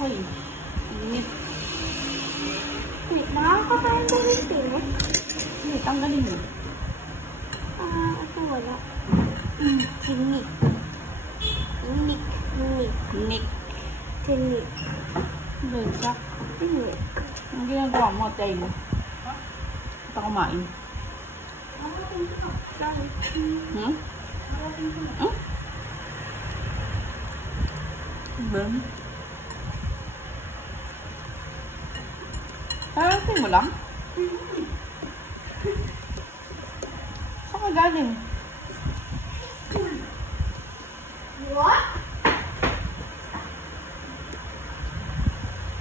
Ay, init. Wait, nakakakain ko rin pinit. Hindi, tanggalin mo. Ito wala. Tinik. Tinik. Tinik. Nick. Tinik. Bensak. Tinik. Ang ginagawa mo, tayo mo. Ito kumain. Hmm? Hmm? Ben? Karating mo lang? Saan ka galing? What?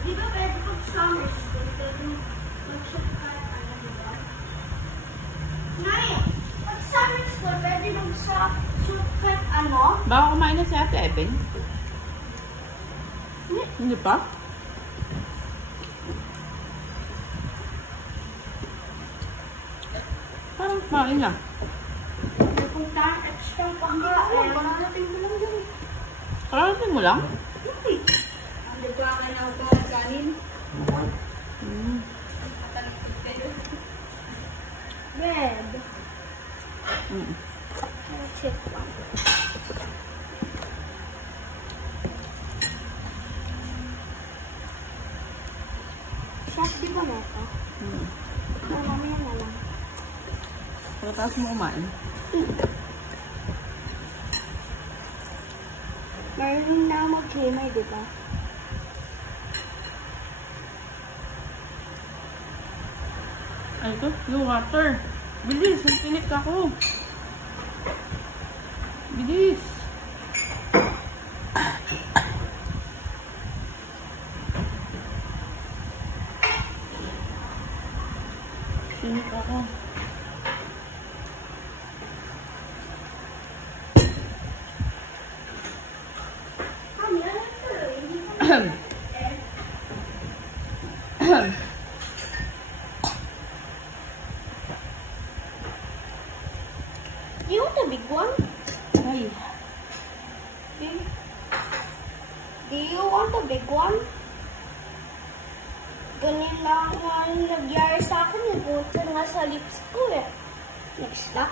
Di ba pwede pag summer school, pwede mag-shortcut, di ba? Nay, pag summer school, pwede mag-shortcut, Baka kumain na si Ate Eben? Hindi pa? Parang kumain na. Punta ang extra pagkain. Parating mo lang dyan. Karating mo lang? Hindi ko ang ako kumakanin. Bread. Check pa. Chef, di ba nito? Mamaya na lang. Pagkatapos mo kumain. Meron na mag-gamay, di ba? Ay, ito, yung water. Bilis, nagtinik ako. Bilis. Tinik ako. Mami, ano ito? Hindi ko Do you want the big one? Ay, Do you want the big one? Ganun lang ang nagyari sa akin. Nagbuto nga sa lips ko eh. Next stop.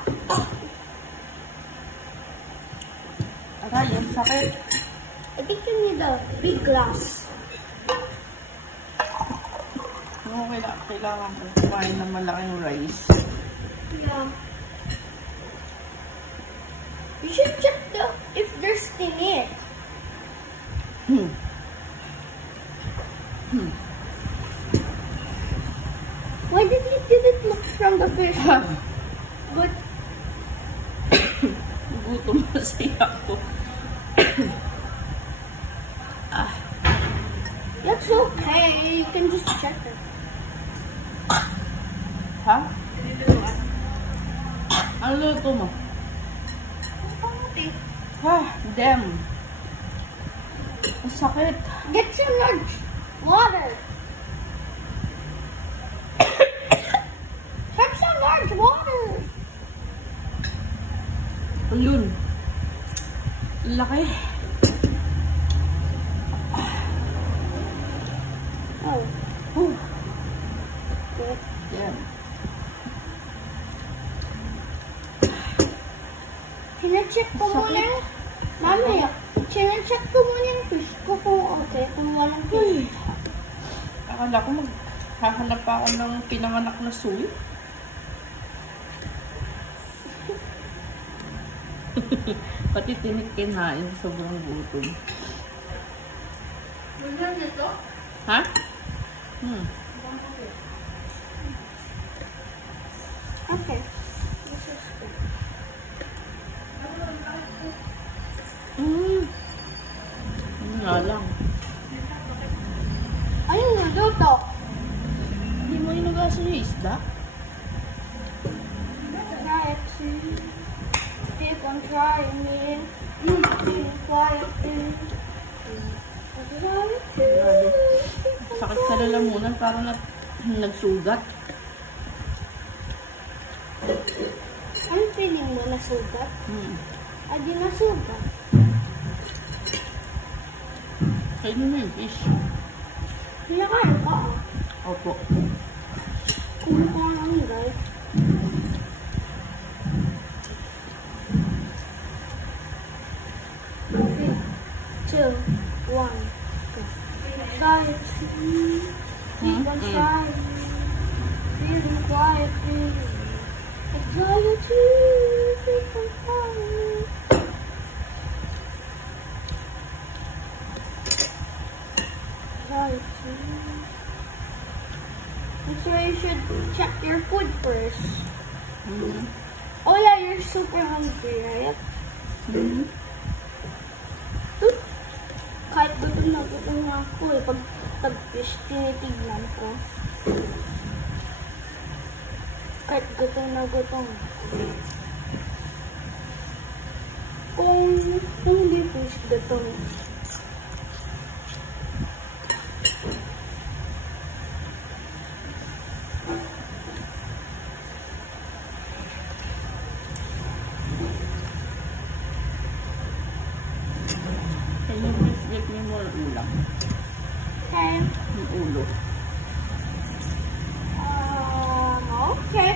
aray, ang sakit. I think you need a big glass. Ano kailangan ko kumain ng malaking rice. Yeah. You should check if there's tinik. Why did it look from the fish? But Gutom kasi ako. that's okay. You can just check it. Ha? Ano luto mo? Damn. Ang sakit. Get some large water. Have some large water. Ayun. Laki. Oh. Good. Damn. Chine-check ko muna. Mami, chine-check ko muna yung fish ko kung okay, kung walang fish. Akala ko maghahanap pa ako ng pinanganak na suwi. Pati tinik kinain, sobrang gutom. Wala nito? Ha? Okay. Nga lang. Ayun, nagluto. Hindi mo inugasan yung isda? Try it. Keep on trying it. Keep trying it. Grabe. Sakit sa lalamunan, parang nagsugat. Ano feeling mo? Nasugat? Di nasugat. Kainin mo yung fish. Kinakain ka ah. Opo. Kulo ka namin guys. Three, two, one, go. Anxiety, keep on trying. Feeling quiet, feeling. Anxiety, keep on trying. Anxiety. That's why you should check your food first. Oh yeah, you're super hungry, right? Kahit gutom na ako eh. Pag tag-fish, tinitignan ko. Kahit gutom na gutom. Kung hindi fish, gutom. Can you please get me more ulam? Okay. Yung ulo. Okay.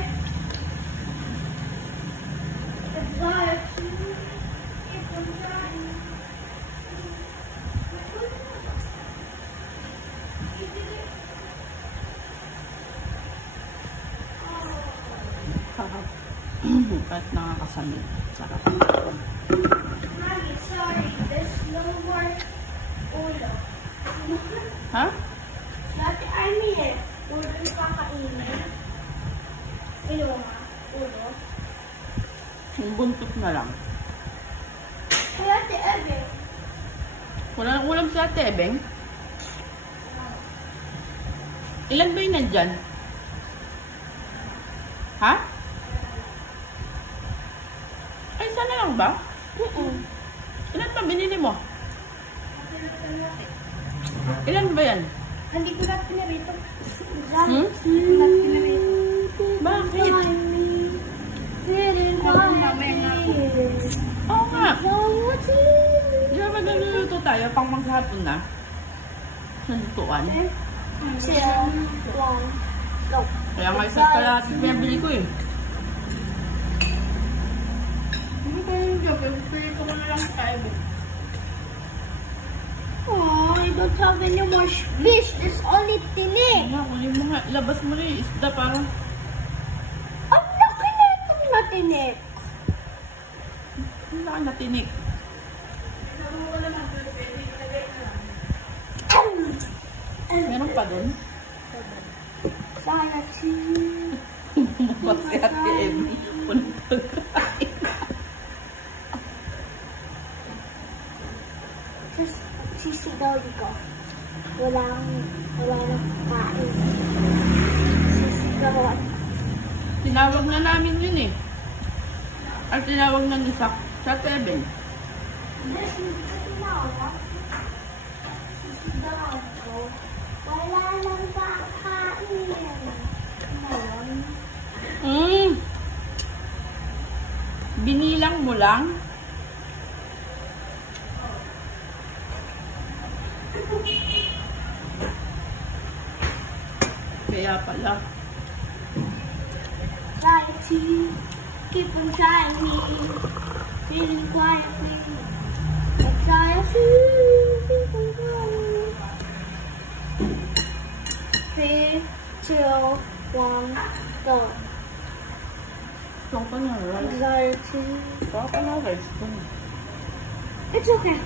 Sarap. Kahit nakakasamit. Sarap. Mommy, sorry. There's no more ulo. Ha? Dati I mean, ulo yung kakainin. Ilo nga, ulo. Yung buntot na lang. Kaya Ate Ebe. Wala nang ulam sa Ate Ebeng? Ilan ba yun nandyan? Ha? Ay, sana lang ba? Ilan pa binili mo? Ilan ba yan? Hindi ko na pinarito. Hmm? Hindi ko na pinarito. Bakit? Feeling Oo nga. Di ba magluluto tayo pang maghapon na? Nalutuan. Kaya nga isang kalahati pinabili ko eh. Hindi ko yung job. Pili ko na lang tayo. Oh, I don't have any more fish. There's only tinik. Nga, kunin mo nga. Labas mo rin yung isda parang. Ang laki na itong natinik. Ang laki na tinik. Meron pa dun? Sana Bumabas si Ate Emmy. Punong pagkain. Just sisigaw ko. Walang kain. Sisigawan. Tinawag na namin yun eh. At tinawag na niya sa Teben. Sisigawan ko. Wala nang kakain. Binilang mo lang? Kaya pala. Anxiety, keep on trying me. Feeling quietly. Anxiety, keep on trying. 3, 2, 1, go. Ito ka na rice. Anxiety. Ito ka na rice. It's okay.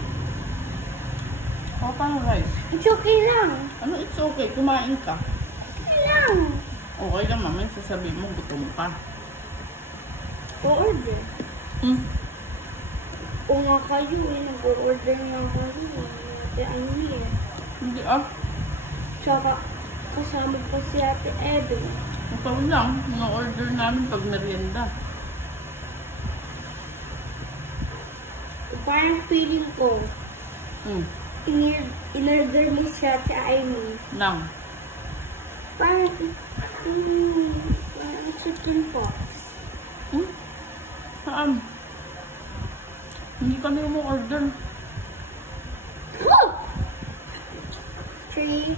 Ito ka na rice. It's okay lang. Ano it's okay? Kumain ka. Okay lang. Okay lang mamaya sasabihin mo gutom ka. O-order. O nga kayo eh. Nag-o-order nga kayo. Ate Annie eh. Hindi ah. Tsaka kasama pa si Ate Ebe. Ikaw lang. Mga order namin pag merienda. Parang feeling ko, in-order mo si Ate Amy. Lang. Parang chicken pox. Saan? Hindi kami mo-order. 3,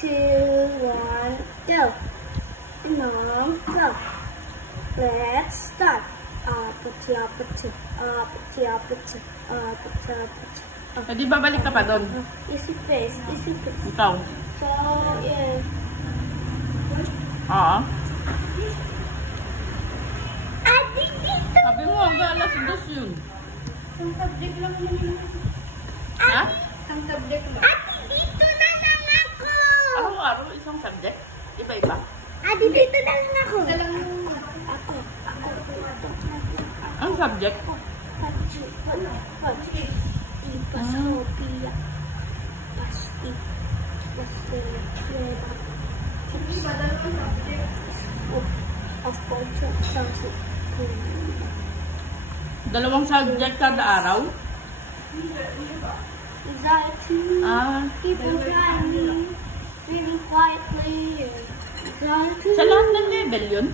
2, 1, go. Now, go. Let's start. Uppity, uppity, uppity, uppity, uppity, uppity. Hindi babalik ka pa doon. Easy face, easy face. Ikaw. So, yeah. Oo. Adi, dito. Sabi mo, hanggang alas 2 yun. Ang subject lang yun. Ha? Ang subject lang. Adi, dito na lang ako. Araw-araw, isang subject. Iba-iba. Adi, dito na lang ako. Isa lang yung ako. Ang subject? Paskopia. Pasti. Pastelera. Iba dalawang subject. Dalawang subject kada araw? Anxiety. People trying me. Feeling quietly. Anxiety. Sa lahat ng level yun?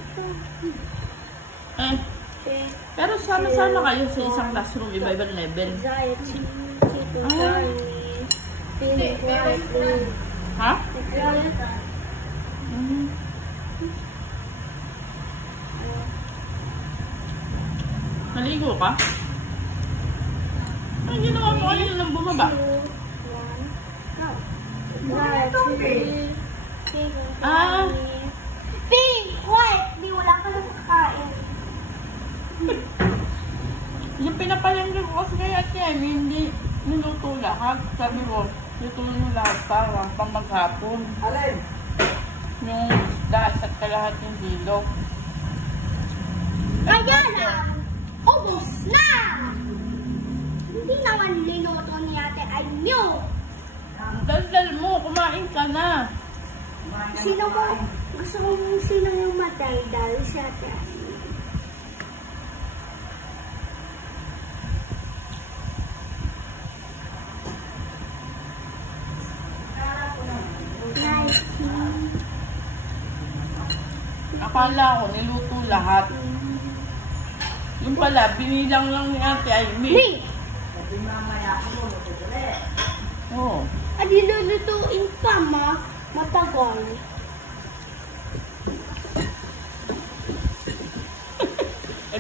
Pero sama-sama kayo sa isang classroom, iba-ibang level. Anxiety. People trying me. Feeling quietly. Ha? Naligo ka? Ang ginawa mo kanina nang bumaba? Feeling quietly. Wala ka lang kakain. Yung pinapalengke ko kasi kay Ate Amy, hindi niluto lahat. Sabi ko, luto nyo lahat para pang maghapon. Alin? Yung dahil at kalahating dilo. Kaya lang, ubos na! Hindi naman niluto ni Ate ay new. Daldal mo, kumain ka na. Sino mo? Gusto kong sino yung madaldal si Ate ay. Akala ko, niluto lahat. Yung pala, binilang lang ni Ate Amy. Hindi! Oo. At nilulutuin pa, matagal.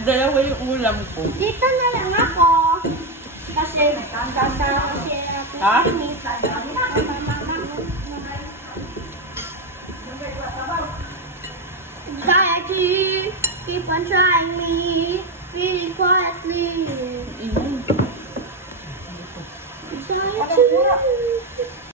Dalawa yung ulam ko. Dito na lang ako. Kasi, sasara kasi Ate Ha? Amy. Anxiety, keep on trying me, feeling quietly. Ingay. Anxiety.